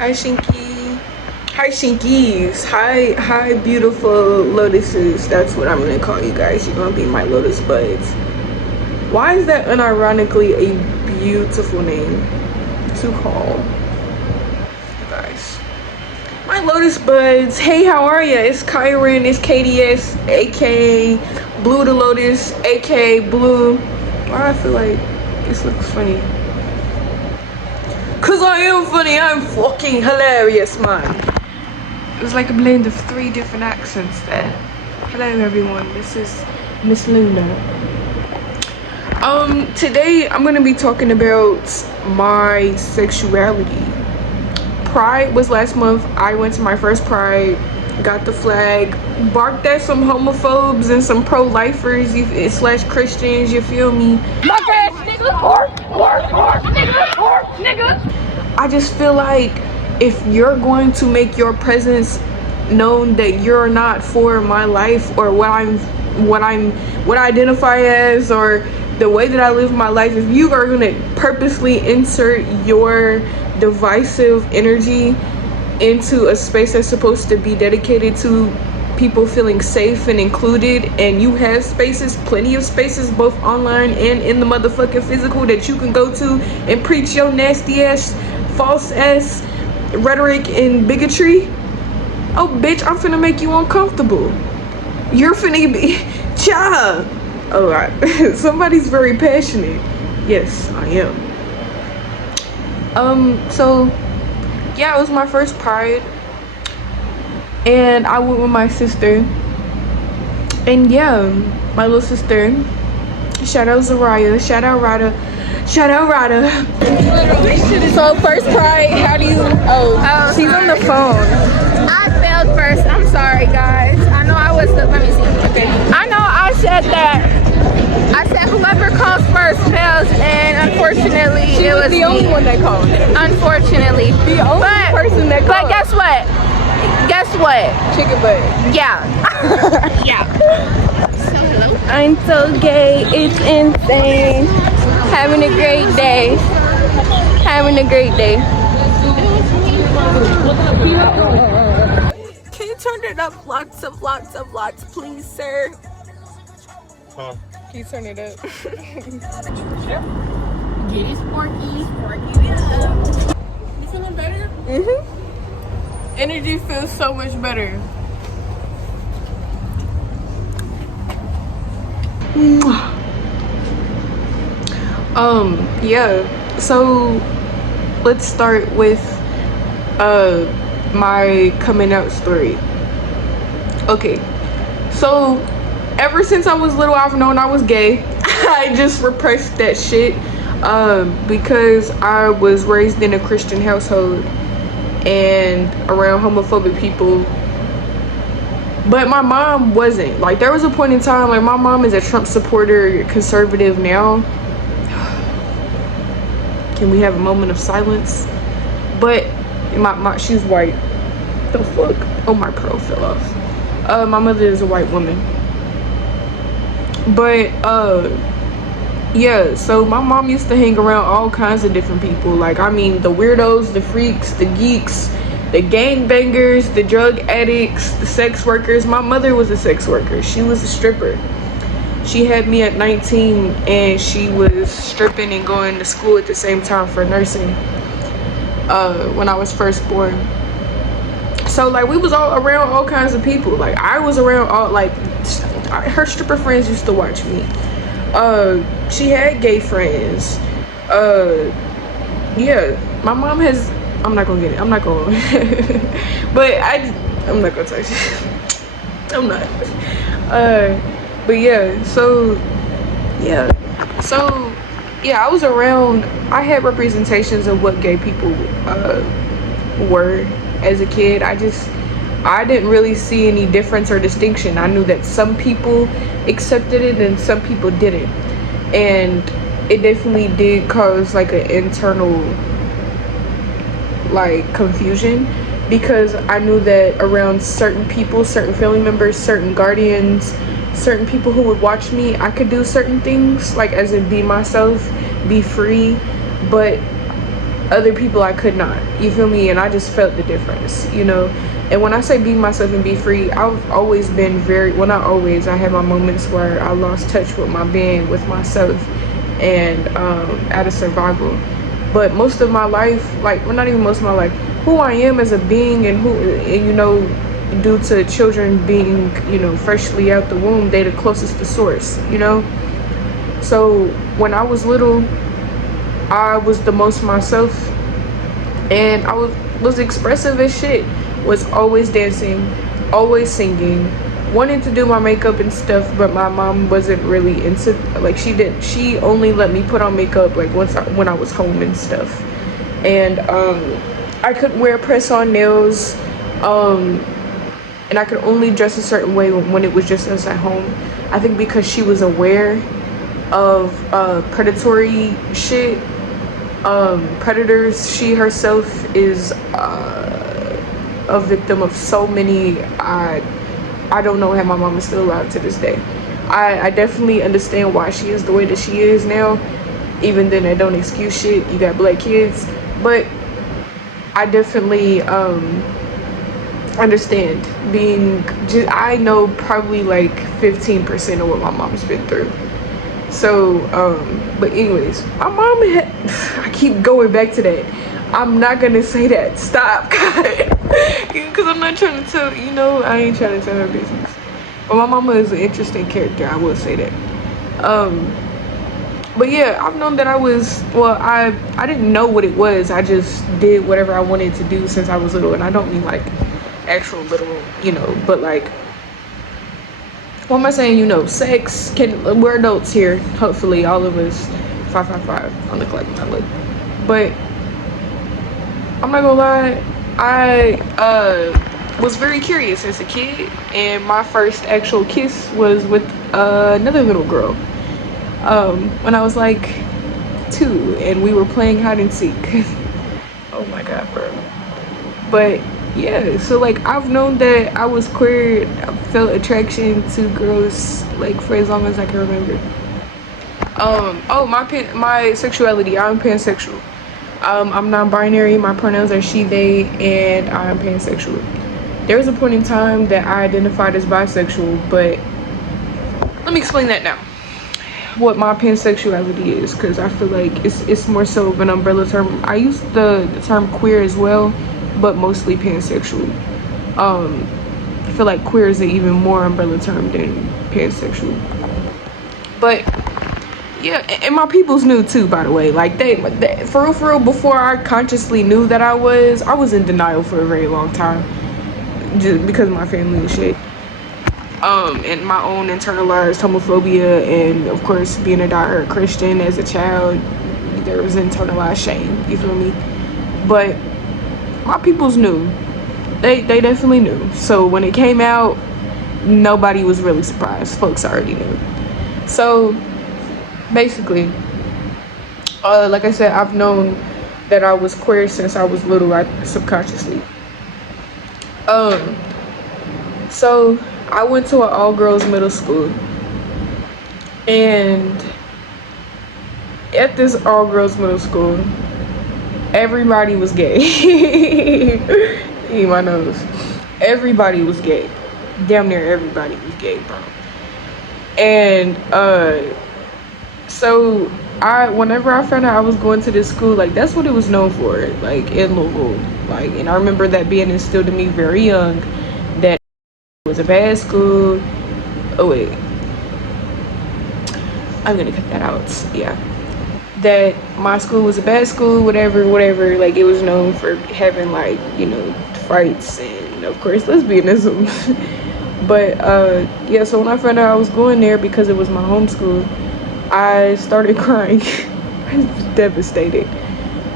Hi Shinky. Hi Shinkies. Hi beautiful lotuses. That's what I'm gonna call you guys. You're gonna be my lotus buds. Why is that unironically a beautiful name to call you guys? My lotus buds. Hey, how are ya? It's Kyron, it's KDS, aka Blue the Lotus, aka Blue. Why I feel like this looks funny. Cause I am funny, I'm fucking hilarious, man. It was like a blend of 3 different accents there. Hello everyone, this is Miss Luna. Today I'm gonna be talking about my sexuality. Pride was last month. I went to my first Pride, got the flag, barked at some homophobes and some pro-lifers slash Christians, you feel me? My ass nigga, nigga. I just feel like if you're going to make your presence known that you're not for my life or what I identify as or the way that I live my life, if you are going to purposely insert your divisive energy into a space that's supposed to be dedicated to people feeling safe and included, and you have spaces, plenty of spaces, both online and in the motherfucking physical, that you can go to and preach your nasty ass, false ass rhetoric and bigotry. Oh bitch, I'm finna make you uncomfortable. You're finna be child. Oh, somebody's very passionate. Yes, I am. So yeah, it was my first Pride, and I went with my sister. And yeah, my little sister, shout out Zaraya, shout out Rada, shout out Rada. So first Pride, how do you, she's on the phone. I failed first, I'm sorry guys. I know I was let me see. Okay. I know I said whoever calls first fails, and unfortunately She was the only one that called. Unfortunately. The only person that called. But guess what? Chicken butt. Yeah. Yeah. So hello. I'm so gay, it's insane. Having a great day. Having a great day. Can you turn it up lots of please, sir? Huh? Can you turn it up? Get it, Sporky it up. You feeling better? Mm-hmm. Energy feels so much better. Yeah, so let's start with my coming out story. Okay, so ever since I was little, I've known I was gay. I just repressed that shit because I was raised in a Christian household and around homophobic people, but my mom wasn't. Like, there was a point in time, like, my mom is a Trump supporter, conservative now. Can we have a moment of silence? But she's white. The fuck? Oh, my pearl fell off. My mother is a white woman. But yeah, so my mom used to hang around all kinds of different people. Like, I mean, the weirdos, the freaks, the geeks, the gangbangers, the drug addicts, the sex workers. My mother was a sex worker. She was a stripper. She had me at 19 and she was stripping and going to school at the same time for nursing when I was first born. So, like, we was all around all kinds of people. Like, I was around all, like, her stripper friends used to watch me. She had gay friends. Yeah, my mom has, I'm not gonna get it. I'm not gonna but I'm not gonna touch it. I'm not. But yeah, so I was around. I had representations of what gay people were as a kid. I didn't really see any difference or distinction. I knew that some people accepted it and some people didn't, and it definitely did cause like an internal like confusion, because I knew that around certain people, certain family members, certain guardians, certain people who would watch me, I could do certain things, like as in be myself, be free, but other people I could not. You feel me? And I just felt the difference, you know. And when I say be myself and be free, I've always been very, well, not always, I had my moments where I lost touch with my being, with myself, and out of survival. But most of my life, like, well, not even most of my life, who I am as a being, and you know, due to children being, you know, freshly out the womb, they the closest to source, you know. So when I was little, I was the most myself, and I was expressive as shit. Was always dancing, always singing, wanted to do my makeup and stuff, but my mom wasn't really into, like, she only let me put on makeup like when I was home and stuff. And I couldn't wear press-on nails, and I could only dress a certain way when it was just us at home. I think because she was aware of predatory shit, predators. She herself is a victim of so many. I don't know how my mom is still alive to this day. I definitely understand why she is the way that she is now. Even then, I don't excuse shit. You got black kids, but I definitely understand being. I know probably like 15% of what my mom's been through. So, but anyways, my mom I keep going back to that. I'm not gonna say that. Stop, because I'm not trying to tell, you know, I ain't trying to tell her business. But my mama is an interesting character, I will say that. But yeah, I've known that I was, well, I didn't know what it was. I just did whatever I wanted to do since I was little. And I don't mean like actual literal, you know, but like, what am I saying? You know, sex, we're adults here. Hopefully all of us, 555 on the clock, I look. But I'm not gonna lie, I was very curious as a kid, and my first actual kiss was with another little girl when I was like 2, and we were playing hide and seek. Oh my god, bro. But yeah, so like, I've known that I was queer. I felt attraction to girls like for as long as I can remember. Oh, my sexuality, I'm pansexual. I'm non-binary. My pronouns are she, they, and I'm pansexual. There was a point in time that I identified as bisexual, but let me explain that now. What my pansexuality is, because I feel like it's more so of an umbrella term. I use the term queer as well, but mostly pansexual. I feel like queer is an even more umbrella term than pansexual. But yeah, and my peoples knew too, by the way. Like they for real, before I consciously knew that I was in denial for a very long time, just because of my family and shit. And my own internalized homophobia, and of course being a diehard Christian as a child, there was internalized shame, you feel me? But my peoples knew. They definitely knew. So when it came out, nobody was really surprised. Folks already knew. So basically, like I said, I've known that I was queer since I was little, subconsciously. So I went to an all-girls middle school, and at this all-girls middle school, everybody was gay. Eat my nose. Everybody was gay. Damn near everybody was gay, bro. And so whenever I found out I was going to this school, like, that's what it was known for, like, in Louisville. Like, and I remember that being instilled in me very young, that it was a bad school. Oh wait, I'm gonna cut that out. Yeah, that my school was a bad school, whatever. Like, it was known for having, like, you know, fights and of course lesbianism. But yeah, so when I found out I was going there because it was my home school, I started crying. I was devastated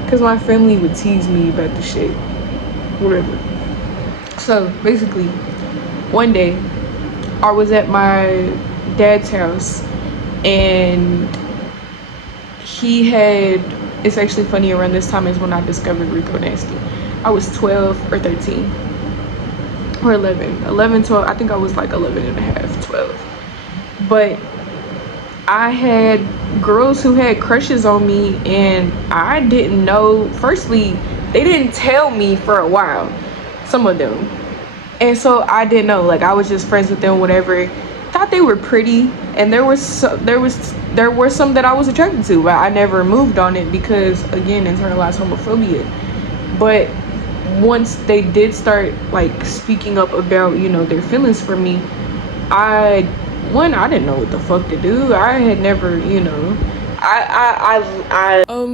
because my family would tease me about the shit, whatever. So basically, one day I was at my dad's house, and it's actually funny, around this time is when I discovered Rico Nasty. I was 12 or 13 or 11, 12. I think I was like 11 and a half, 12. But I had girls who had crushes on me, and I didn't know. Firstly, they didn't tell me for a while, some of them. And so I didn't know. Like, I was just friends with them, whatever. Thought they were pretty, and there were some that I was attracted to, but I never moved on it because, again, internalized homophobia. But once they did start like speaking up about, you know, their feelings for me, I I didn't know what the fuck to do. I had never, you know,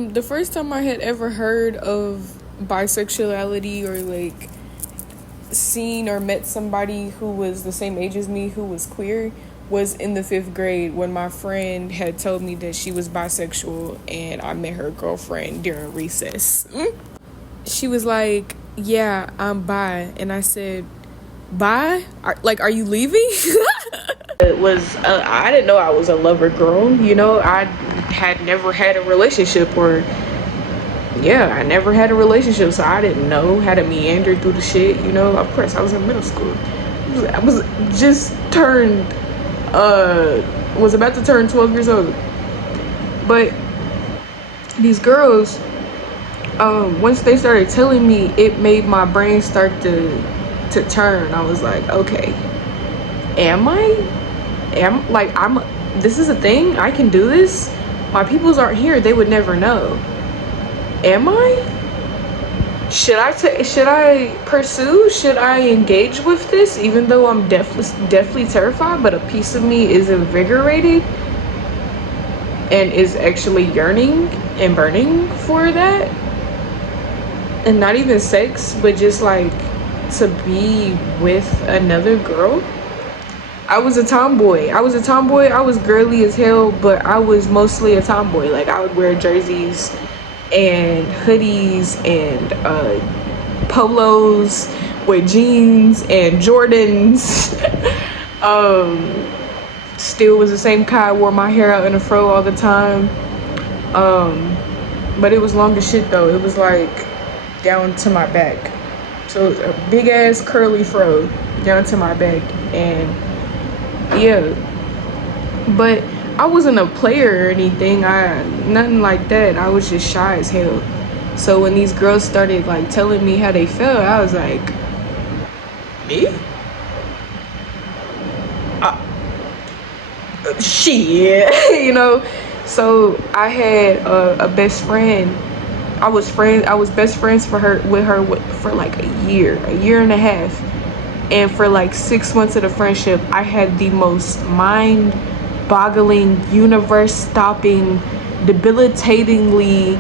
the first time I had ever heard of bisexuality, or like seen or met somebody who was the same age as me who was queer, was in the 5th grade when my friend had told me that she was bisexual, and I met her girlfriend during recess. She was like, yeah, I'm bi. And I said, bi? Are you leaving? It was, I didn't know I was a lover girl, you know. I had never had a relationship, or yeah, I never had a relationship, so I didn't know how to meander through the shit, you know. Of course, I was in middle school. I was just turned, was about to turn 12 years old. But these girls, once they started telling me, it made my brain start to turn. I was like, okay, this is a thing? I can do this? My peoples aren't here, they would never know. Am I? Should I pursue? Should I engage with this? Even though I'm definitely terrified, but a piece of me is invigorated and is actually yearning and burning for that. And not even sex, but just like to be with another girl. I was a tomboy. I was girly as hell, but I was mostly a tomboy. Like, I would wear jerseys and hoodies and polos with jeans and Jordans. Still was the same kind. Wore my hair out in a fro all the time. But it was long as shit though. It was like down to my back. So it was a big ass curly fro down to my back. And yeah, but I wasn't a player or anything. Nothing like that. I was just shy as hell. So when these girls started like telling me how they felt, I was like, me? Shit. You know. So I had a best friend. I was best friends with her for like a year and a half. And for like 6 months of the friendship, I had the most mind-boggling, universe-stopping, debilitatingly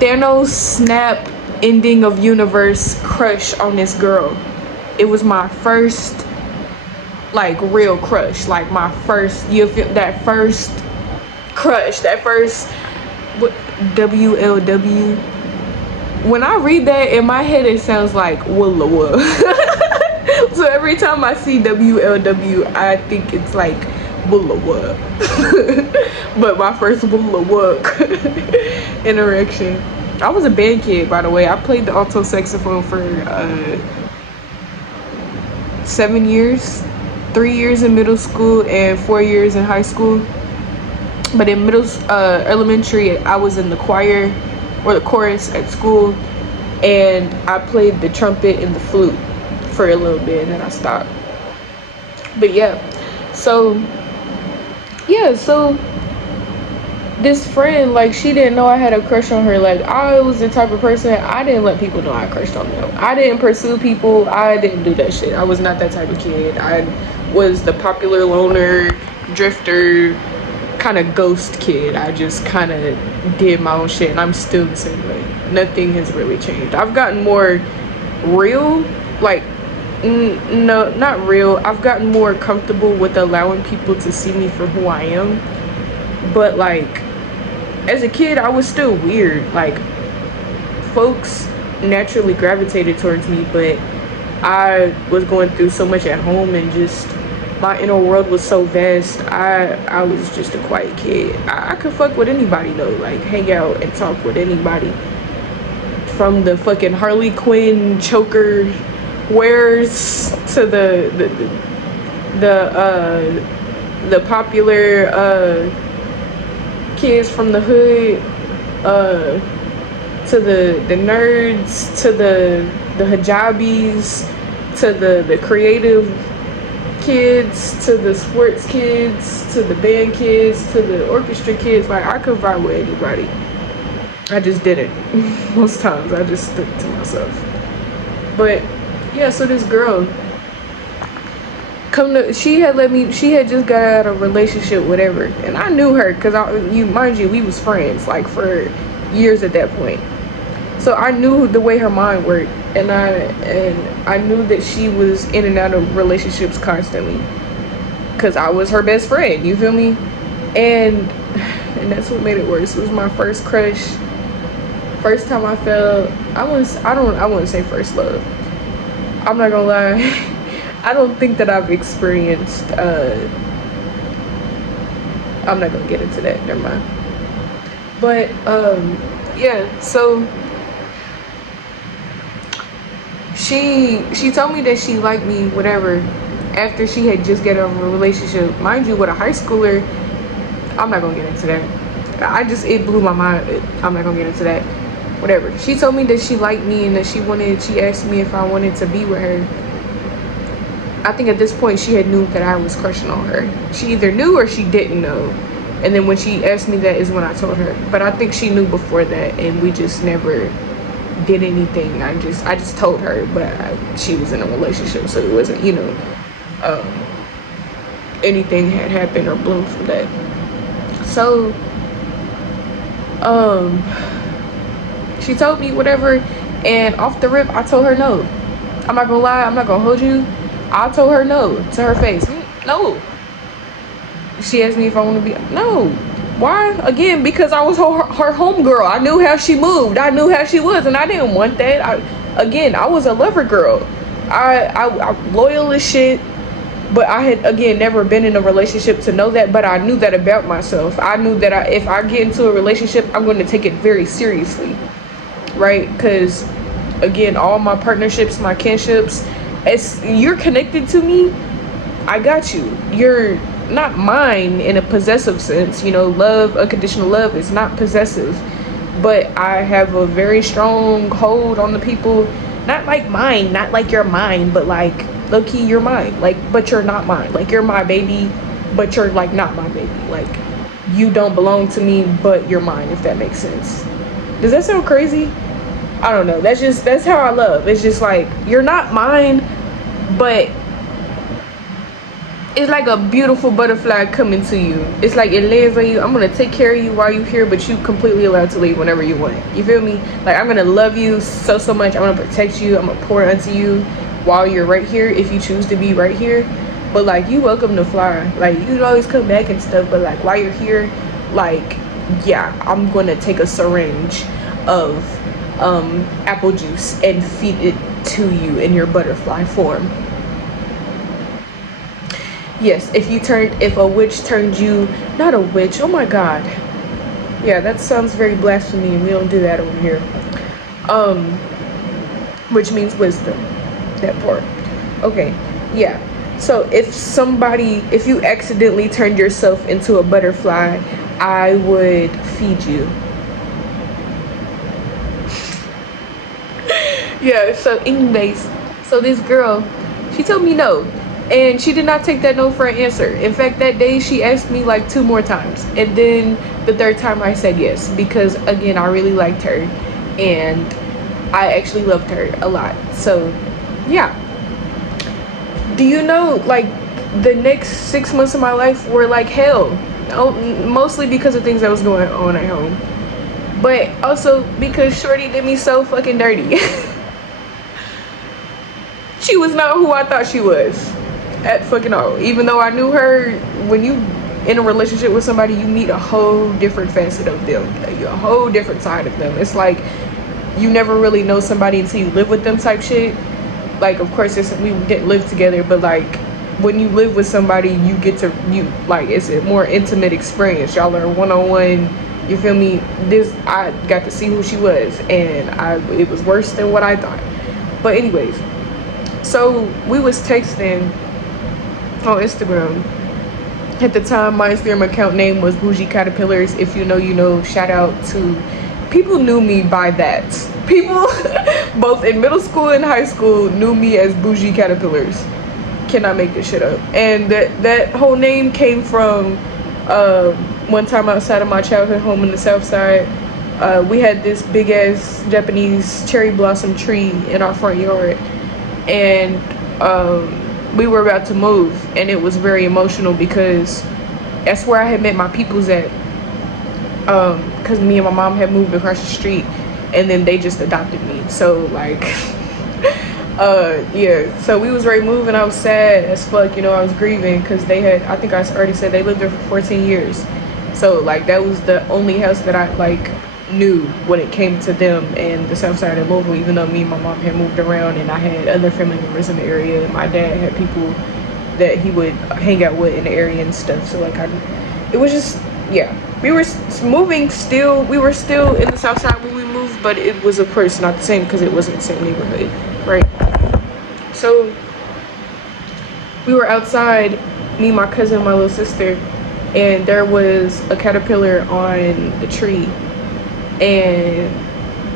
Thanos snap ending of universe crush on this girl. It was my first like real crush, like my first, you feel that first crush, that first WLW. When I read that in my head, it sounds like Willa Willa. So every time I see WLW, I think it's like Willa Willa. But my first Willa Willa interaction. I was a band kid, by the way. I played the alto saxophone for 7 years. 3 years in middle school and 4 years in high school. But in elementary, I was in the choir or the chorus at school, and I played the trumpet and the flute for a little bit, and then I stopped. But yeah, so this friend, like, she didn't know I had a crush on her. Like, I was the type of person, I didn't let people know I crushed on them. I didn't pursue people. I didn't do that shit. I was not that type of kid. I was the popular loner, drifter, kind of ghost kid. I just kind of did my own shit, and I'm still the same way. Nothing has really changed. I've gotten more real, like, no, not real. I've gotten more comfortable with allowing people to see me for who I am. But like, as a kid, I was still weird. Like, folks naturally gravitated towards me, but I was going through so much at home, and just my inner world was so vast. I was just a quiet kid. I could fuck with anybody though, like hang out and talk with anybody, from the fucking Harley Quinn choker wearers to the the popular kids from the hood, to the nerds, to the hijabis, to the creative kids, to the sports kids, to the band kids, to the orchestra kids. Like, I could vibe with anybody. I just didn't. Most times I just stuck to myself. But yeah, so this girl she had just got out of a relationship, whatever, and I knew her because mind you, we was friends like for years at that point. So I knew the way her mind worked, and I knew that she was in and out of relationships constantly because I was her best friend, you feel me? And that's what made it worse. It was my first crush, first time I felt, I wouldn't say first love. I'm not gonna lie. I don't think that I've experienced, I'm not gonna get into that, never mind. But, yeah, so she told me that she liked me, whatever, after she had just got out of a relationship. Mind you, with a high schooler, I'm not gonna get into that. It blew my mind. I'm not gonna get into that. Whatever. She told me that she liked me and that she asked me if I wanted to be with her. I think at this point she had knew that I was crushing on her. She either knew or she didn't know. And then when she asked me that is when I told her. But I think she knew before that, and we just never did anything. I just told her, but she was in a relationship, so it wasn't, anything had happened or bloomed from that. So she told me whatever, and off the rip I told her no. I'm not gonna lie, I'm not gonna hold you. I told her no to her face. No. She asked me if I want to be. No. Why? Again, because I was her homegirl. I knew how she moved. I knew how she was, and I didn't want that. I was a lover girl. I'm loyal as shit, but I had, again, never been in a relationship to know that. But I knew that about myself. I knew that if I get into a relationship, I'm going to take it very seriously, right? Because, again, all my partnerships, my kinships, you're connected to me, I got you. You're not mine in a possessive sense. Love, unconditional love is not possessive, but I have a very strong hold on the people. Not like mine, not like you're mine, but like low-key you're mine. Like, but you're not mine. Like, you're my baby, but you're like not my baby. Like, you don't belong to me, but you're mine, if that makes sense. Does that sound crazy? I don't know. That's how I love. It's just like, you're not mine, but it's like a beautiful butterfly coming to you. It's like it lands on you. I'm gonna take care of you while you're here, but you completely allowed to leave whenever you want. You feel me? Like, I'm gonna love you so much. I'm gonna protect you. I'm gonna pour into you while you're right here, if you choose to be right here. But like, you welcome to fly. Like, you can always come back and stuff, but like, while you're here, like, yeah, I'm gonna take a syringe of apple juice and feed it to you in your butterfly form. Yes, if a witch turned you, not a witch, oh my god. Yeah, that sounds very blasphemy, and we don't do that over here. Which means wisdom, that part. Okay, yeah. So if you accidentally turned yourself into a butterfly, I would feed you. Yeah, so anyways, so this girl, she told me no, and she did not take that no for an answer. In fact, that day she asked me like 2 more times, and then the 3rd time I said yes, because again, I really liked her and I actually loved her a lot. So yeah, do you know, like, the next 6 months of my life were like hell, mostly because of things that was going on at home, but also because shorty did me so fucking dirty. She was not who I thought she was at fucking all. Even though I knew her, when you in a relationship with somebody, you meet a whole different facet of them, a whole different side of them. It's like you never really know somebody until you live with them type shit. Like, of course, we didn't live together, but like, when you live with somebody, it's a more intimate experience. Y'all are one-on-one. You feel me? I got to see who she was, and it was worse than what I thought. But anyways, so we was texting on Instagram, At the time, my Instagram account name was Bougie Caterpillars. If you know, you know. Shout out to people knew me by that. People both in middle school and high school knew me as Bougie Caterpillars. Cannot make this shit up. And that whole name came from one time outside of my childhood home in the South Side. We had this big ass Japanese cherry blossom tree in our front yard, and we were about to move, and it was very emotional because that's where I had met my peoples at. Because me and my mom had moved across the street, and then they just adopted me. So like, yeah. So we was ready to move, and I was sad as fuck. You know, I was grieving because they had. I think I already said they lived there for 14 years. So like that was the only house that I like knew when it came to them and the South Side of Louisville, even though me and my mom had moved around and I had other family members in the area. My dad had people that he would hang out with in the area and stuff. So like it was just, yeah, we were moving still, we were still in the South Side when we moved, but it was of course not the same because it wasn't the same neighborhood, right? So we were outside, me, my cousin, my little sister, and there was a caterpillar on the tree, and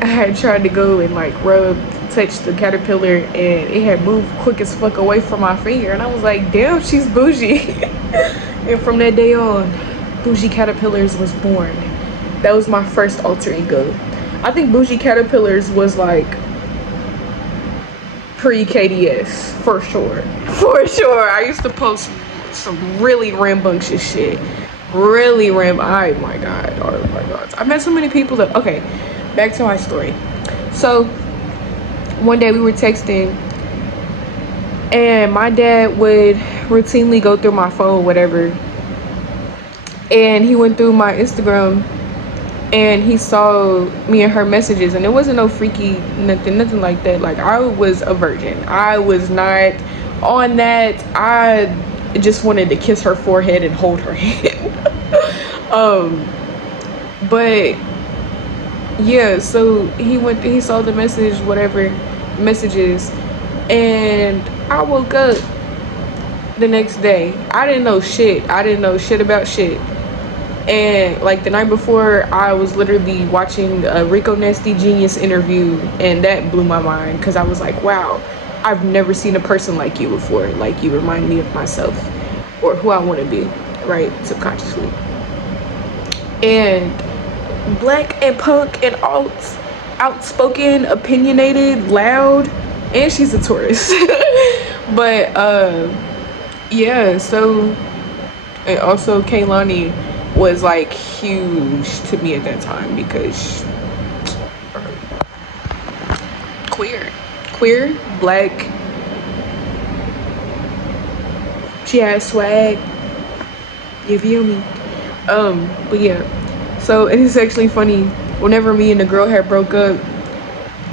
I had tried to go and like touch the caterpillar, and it had moved quick as fuck away from my finger, and I was like, damn, she's bougie. And from that day on, Bougie Caterpillars was born. That was my first alter ego. I think Bougie Caterpillars was like pre-KDS for sure. For sure. I used to post some really rambunctious shit. Really oh my god. I met so many people that, okay, back to my story. So one day we were texting, and my dad would routinely go through my phone, whatever, and he went through my Instagram and he saw me and her messages, and it wasn't no freaky nothing like that. Like, I was a virgin. I was not on that. I just wanted to kiss her forehead and hold her hand. But yeah, so he saw the messages, and I woke up the next day. I didn't know shit about shit. And like the night before, I was literally watching a Rico Nasty Genius interview, and that blew my mind because I was like, wow, I've never seen a person like you before. Like, you remind me of myself or who I want to be, right, subconsciously. And black and punk and outspoken, opinionated, loud, and she's a Taurus. But yeah, so, and also Kaylani was like huge to me at that time because queer, black, she has swag, you feel me? But yeah, so it's actually funny, whenever me and the girl had broke up,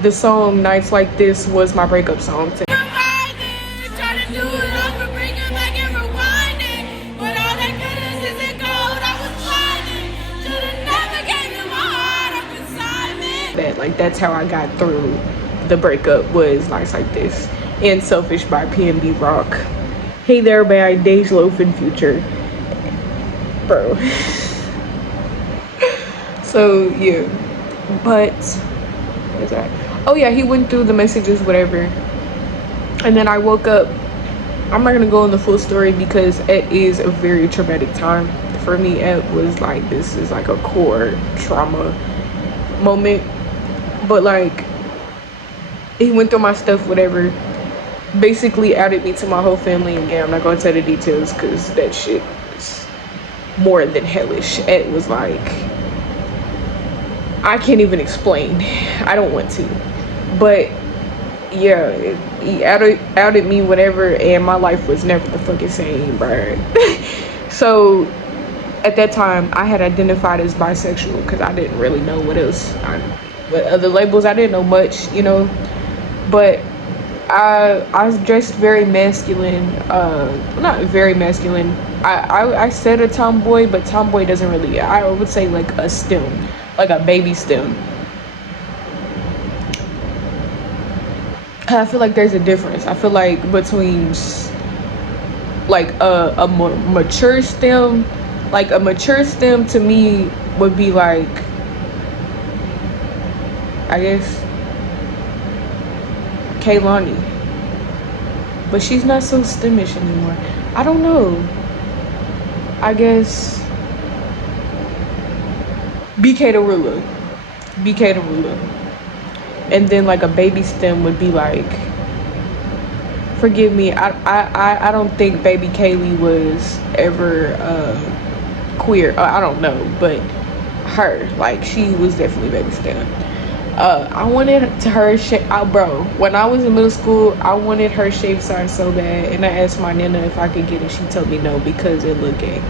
the song Nights Like This was my breakup song. That, like, that's how I got through the breakup, was Nights Like This and Selfish by PNB Rock. Hey There by Dej Loaf and Future, bro. So yeah, but what is that? Oh yeah, he went through the messages, whatever, and then I woke up. I'm not gonna go in the full story because it is a very traumatic time for me. It was like, this is like a core trauma moment. But like, he went through my stuff, whatever, basically outed me to my whole family. Again, I'm not gonna tell the details because that shit was more than hellish. It was like, I can't even explain. I don't want to, but yeah, he outed me, whatever, and my life was never the fucking same, bro. So at that time, I had identified as bisexual because I didn't really know what else. What other labels, I didn't know much, you know. But I was dressed very masculine, not very masculine. I said a tomboy, but tomboy doesn't really, I would say like a STEM, like a baby STEM. I feel like there's a difference. I feel like between like a more mature STEM. Like a mature STEM to me would be like, I guess, Kaylani. But she's not so STEMish anymore. I don't know. I guess BK Darula. BK Darula. And then like a baby STEM would be like, forgive me, I don't think baby Kaylee was ever queer. I don't know, but her, like, she was definitely baby STEM. I wanted her bro, when I was in middle school, I wanted her shape size so bad, and I asked my nana if I could get it. She told me no because it looked gay.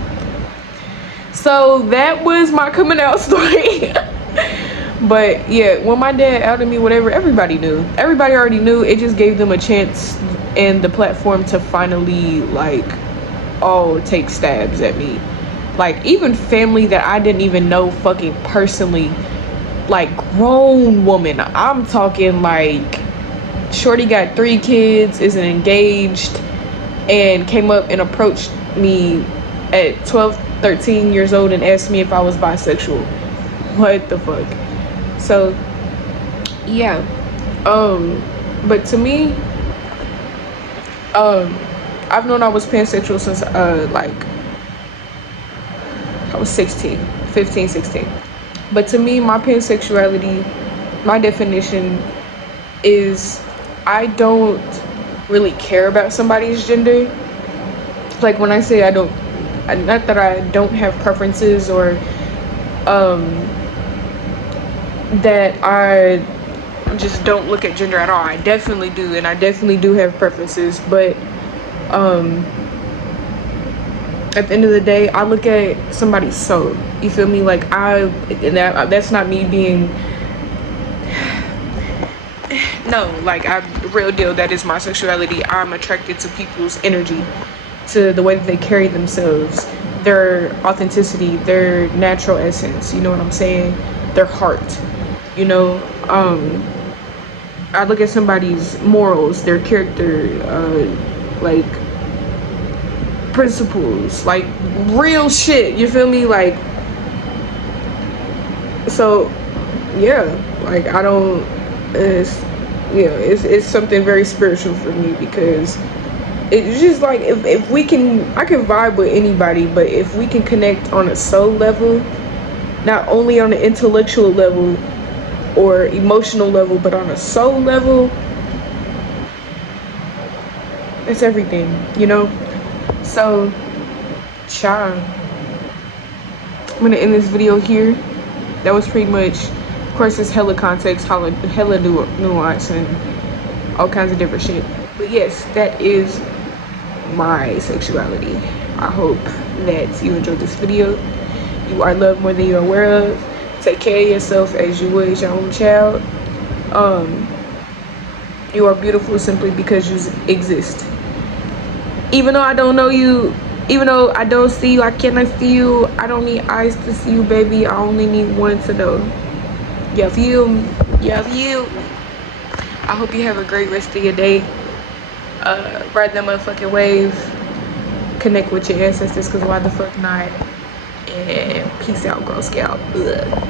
So that was my coming out story. But yeah, when my dad outed me, whatever, everybody knew. Everybody already knew. It just gave them a chance and the platform to finally like all take stabs at me. Like even family that I didn't even know fucking personally, like grown woman. I'm talking like shorty got 3 kids, isn't engaged, and came up and approached me at 12, 13 years old and asked me if I was bisexual. What the fuck? So yeah, but to me, I've known I was pansexual since like I was 16, 15, 16. But to me, my pansexuality, my definition is I don't really care about somebody's gender. Like when I say I don't, not that I don't have preferences or that I just don't look at gender at all. I definitely do, and I definitely do have preferences, but at the end of the day, I look at somebody's soul. You feel me? Like that's not me being no, like I'm real deal. That is my sexuality. I'm attracted to people's energy, to the way that they carry themselves, their authenticity, their natural essence. You know what I'm saying? Their heart. You know, I look at somebody's morals, their character, like principles, like real shit. You feel me? Like, so yeah, like I don't. It's something very spiritual for me because it's just like if we can, I can vibe with anybody, but if we can connect on a soul level, not only on an intellectual level or emotional level, but on a soul level, it's everything, you know? So, child, I'm gonna end this video here. That was pretty much, of course, it's hella context, hella nuance, and all kinds of different shit. But yes, that is my sexuality. I hope that you enjoyed this video. You are loved more than you're aware of. Take care of yourself as you would your own child. You are beautiful simply because you exist. Even though I don't know you, even though I don't see you, I cannot see you, I don't need eyes to see you, baby. I only need one to know. You feel me? You feel me? I hope you have a great rest of your day. Ride that motherfucking wave. Connect with your ancestors, because why the fuck not? And peace out, Girl Scout. Ugh.